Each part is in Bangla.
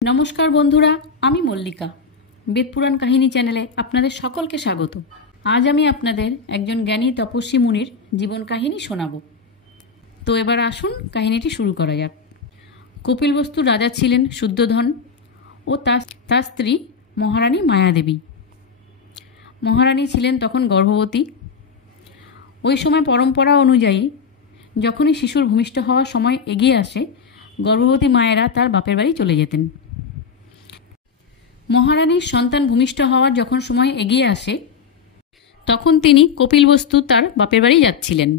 নমস্কার বন্ধুরা, আমি মল্লিকা। বেদপুরাণ কাহিনী চ্যানেলে আপনাদের সকলকে স্বাগত। আজ আমি আপনাদের একজন জ্ঞানী তপস্বী মুনির জীবন কাহিনী শোনাব। তো এবার আসুন কাহিনীটি শুরু করা যাক। কপিলবস্তু রাজা ছিলেন শুদ্ধোধন ও তার স্ত্রী মহারানী মায়াদেবী। মহারানী ছিলেন তখন গর্ভবতী। ওই সময় পরম্পরা অনুযায়ী যখনই শিশুর ভূমিষ্ঠ হওয়ার সময় এগিয়ে আসে, গর্ভবতী মায়েরা তার বাপের বাড়ি চলে যেতেন। মহারানীর সন্তান ভূমিষ্ঠ হওয়ার যখন সময় এগিয়ে আসে, তখন তিনি কপিলবস্তু তার বাপের বাড়ি যাচ্ছিলেন।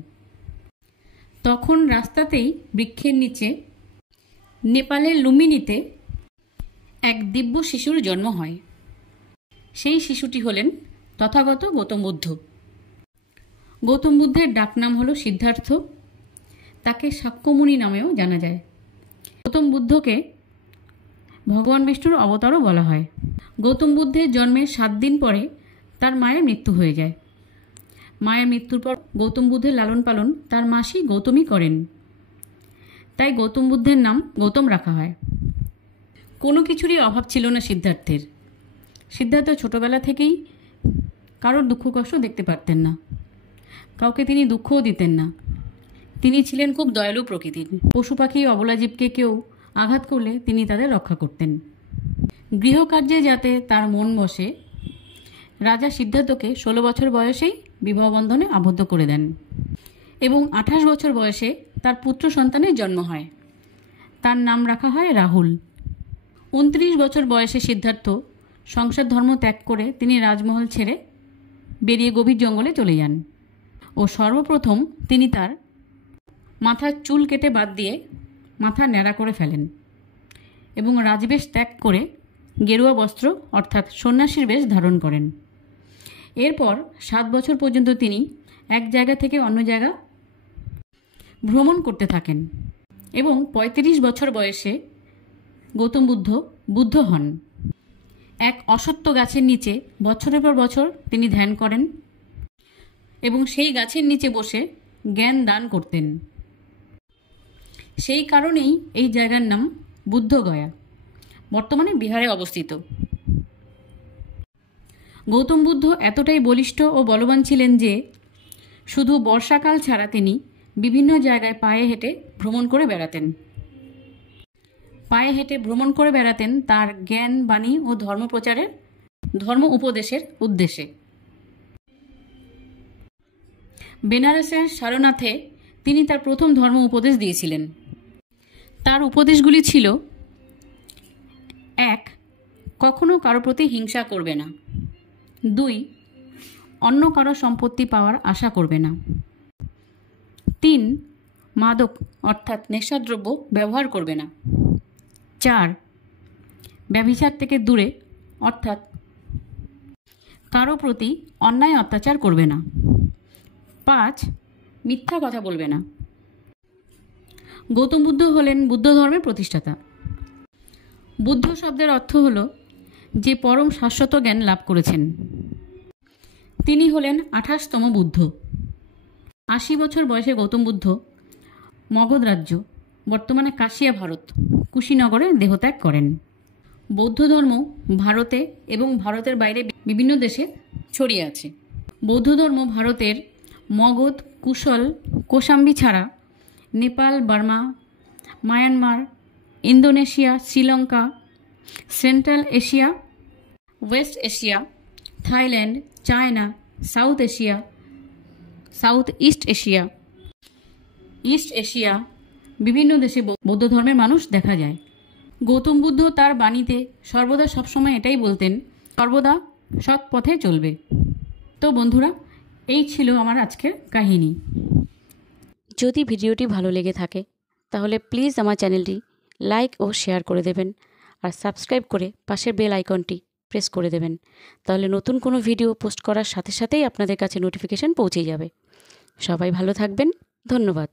তখন রাস্তাতেই বৃক্ষের নিচে নেপালের লুম্বিনীতে এক দিব্য শিশুর জন্ম হয়। সেই শিশুটি হলেন তথাগত গৌতম বুদ্ধ। গৌতম বুদ্ধের ডাকনাম হল সিদ্ধার্থ। তাকে শাক্যমুনি নামেও জানা যায়। গৌতম বুদ্ধকে ভগবান বিষ্ণুর অবতারও বলা হয়। গৌতম বুদ্ধের জন্মের 7 দিন পরে তার মায়ের মৃত্যু হয়ে যায়। মায়ের মৃত্যুর পর গৌতম বুদ্ধের লালন পালন তার মাসি গৌতমী করেন। তাই গৌতম বুদ্ধের নাম গৌতম রাখা হয়। কোনো কিছুরই অভাব ছিল না সিদ্ধার্থের। সিদ্ধার্থ ছোটবেলা থেকেই কারোর দুঃখ কষ্ট দেখতে পারতেন না। কাউকে তিনি দুঃখও দিতেন না। তিনি ছিলেন খুব দয়ালু প্রকৃতির। পশু পাখি অবলা জীবকে কেউ আঘাত করলে তিনি তাদের রক্ষা করতেন। গৃহকার্যে যাতে তার মন বসে, রাজা সিদ্ধার্থকে 16 বছর বয়সেই বিবাহ বন্ধনে আবদ্ধ করে দেন এবং 28 বছর বয়সে তার পুত্র সন্তানের জন্ম হয়। তার নাম রাখা হয় রাহুল। 29 বছর বয়সে সিদ্ধার্থ সংসার ধর্ম ত্যাগ করে তিনি রাজমহল ছেড়ে বেরিয়ে গভীর জঙ্গলে চলে যান ও সর্বপ্রথম তিনি তার মাথার চুল কেটে বাদ দিয়ে মাথা ন্যাড়া করে ফেলেন এবং রাজবেশ ত্যাগ করে গেরুয়া বস্ত্র অর্থাৎ সন্ন্যাসীর বেশ ধারণ করেন। এরপর 7 বছর পর্যন্ত তিনি এক জায়গা থেকে অন্য জায়গা ভ্রমণ করতে থাকেন এবং 35 বছর বয়সে গৌতম বুদ্ধ বুদ্ধ হন। এক অশ্বত্থ গাছের নিচে বছরের পর বছর তিনি ধ্যান করেন এবং সেই গাছের নিচে বসে জ্ঞান দান করতেন। সেই কারণেই এই জায়গার নাম বুদ্ধগয়া, বর্তমানে বিহারে অবস্থিত। গৌতম বুদ্ধ এতটাই বলিষ্ঠ ও বলবান ছিলেন যে শুধু বর্ষাকাল ছাড়া তিনি বিভিন্ন জায়গায় পায়ে হেঁটে ভ্রমণ করে বেড়াতেন তার জ্ঞান বাণী ও ধর্ম উপদেশের উদ্দেশ্যে। বেনারসের সারনাথে তিনি তার প্রথম ধর্ম উপদেশ দিয়েছিলেন। তার উপদেশগুলি ছিল: 1. কখনো কারো প্রতি হিংসা করবে না। 2. অন্য কারো সম্পত্তি পাওয়ার আশা করবে না। 3. মাদক অর্থাৎ নেশাদ্রব্য ব্যবহার করবে না। 4. ব্যভিচার থেকে দূরে অর্থাৎ কারো প্রতি অন্যায় অত্যাচার করবে না। 5. মিথ্যা কথা বলবে না। গৌতম বুদ্ধ হলেন বুদ্ধ ধর্মের প্রতিষ্ঠাতা। বুদ্ধ শব্দের অর্থ হল যে পরম শাশ্বত জ্ঞান লাভ করেছেন। তিনি হলেন 28তম বুদ্ধ। 80 বছর বয়সে গৌতম বুদ্ধ মগধ রাজ্য, বর্তমানে কাশিয়া ভারত, কুশীনগরে দেহত্যাগ করেন। বৌদ্ধ ধর্ম ভারতে এবং ভারতের বাইরে বিভিন্ন দেশে ছড়িয়ে আছে। বৌদ্ধ ধর্ম ভারতের মগধ, কুশল, কোশাম্বী ছাড়া Nepal, Burma, Myanmar, Indonesia, Sri Lanka, central Asia, West Asia, Thailand, China, south east Asia বিভিন্ন দেশে বৌদ্ধ ধর্মের মানুষ দেখা যায়। গৌতম বুদ্ধ তার বাণীতে সর্বদা সবসময় এটাই বলতেন, সর্বদা সৎ পথে চলবে। তো বন্ধুরা, এই ছিল আমার আজকের কাহিনী। যদি ভিডিওটি ভালো লেগে থাকে তাহলে প্লিজ আমার চ্যানেলটি লাইক ও শেয়ার করে দেবেন আর সাবস্ক্রাইব করে পাশের বেল আইকনটি প্রেস করে দেবেন। তাহলে নতুন কোনো ভিডিও পোস্ট করার সাথে সাথেই আপনাদের কাছে নোটিফিকেশান পৌঁছে যাবে। সবাই ভালো থাকবেন। ধন্যবাদ।